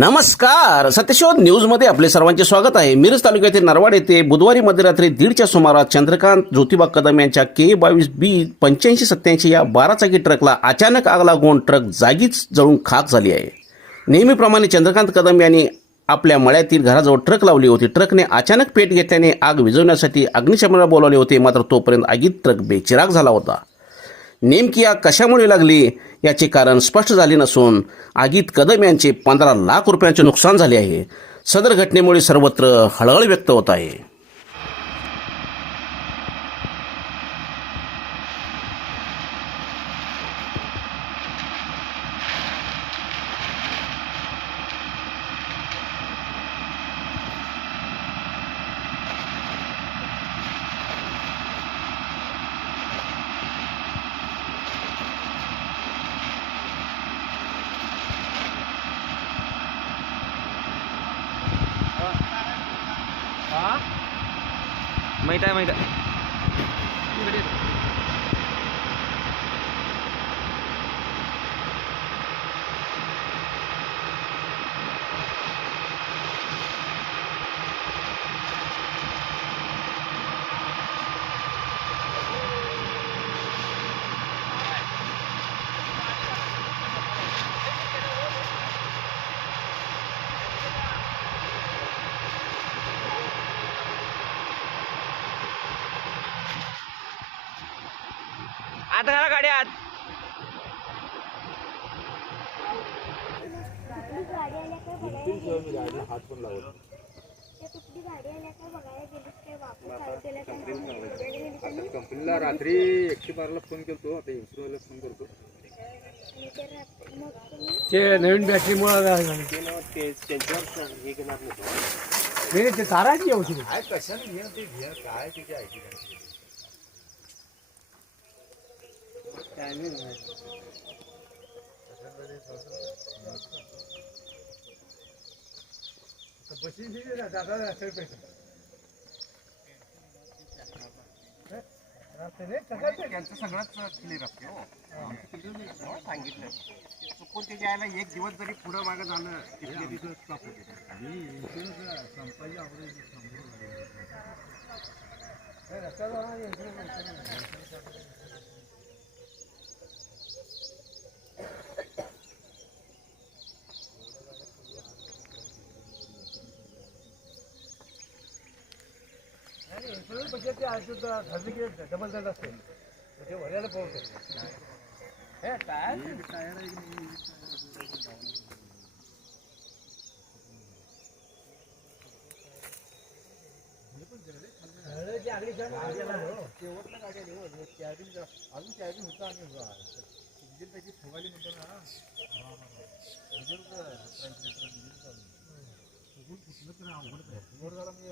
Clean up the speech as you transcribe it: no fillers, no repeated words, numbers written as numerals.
नमस्कार. सत्यशोध न्यूजमध्ये आपले सर्वांचे स्वागत आहे. मिरज तालुक्यातील नरवाड येथे बुधवारी मध्यरात्री 1:30च्या सुमारास चंद्रकांत ज्योतिबा कदम यांच्या K22B8587 या 12 चाकी ट्रकला अचानक आग लागून ट्रक जागीच जळून खाक झाली आहे. नेहमीप्रमाणे चंद्रकांत कदम यांनी आपल्या मळ्यातील घराजवळ ट्रक लावली होती. ट्रकने अचानक पेट घेतल्याने आग विझवण्यासाठी अग्निशमनाला बोलावले होते, मात्र तोपर्यंत आगीत ट्रक बेचिराग झाला होता. नेमकी आग कशामुळे लागली याचे कारण स्पष्ट झाले नसून आगीत कदम यांचे 15 लाख रुपयांचे नुकसान झाले आहे. सदर घटनेमुळे सर्वत्र हळहळ व्यक्त होत आहे. माहित आहे आता घाला गाडी आत. कंपनीला रात्री 112ला फोन केलतो, आता इन्शुरन्सला फोन करतो. ते नवीन बॅटरीमुळे ते ताराची औषध काय कशाने घे ते घे, काय तिची ऐकली त्यांचं सगळंच क्लिअर असते हो. सांगितलं चुकून ते जायला एक दिवस जरी पुढं मागं झालं तिथल्या तिथं स्टॉप होते. डबल दंड असते ते वऱ्याला पळतो. अजून चार्जिंग होता आणि इंजिन त्याची फुगाली म्हणतो ना, अवघड झाला. मी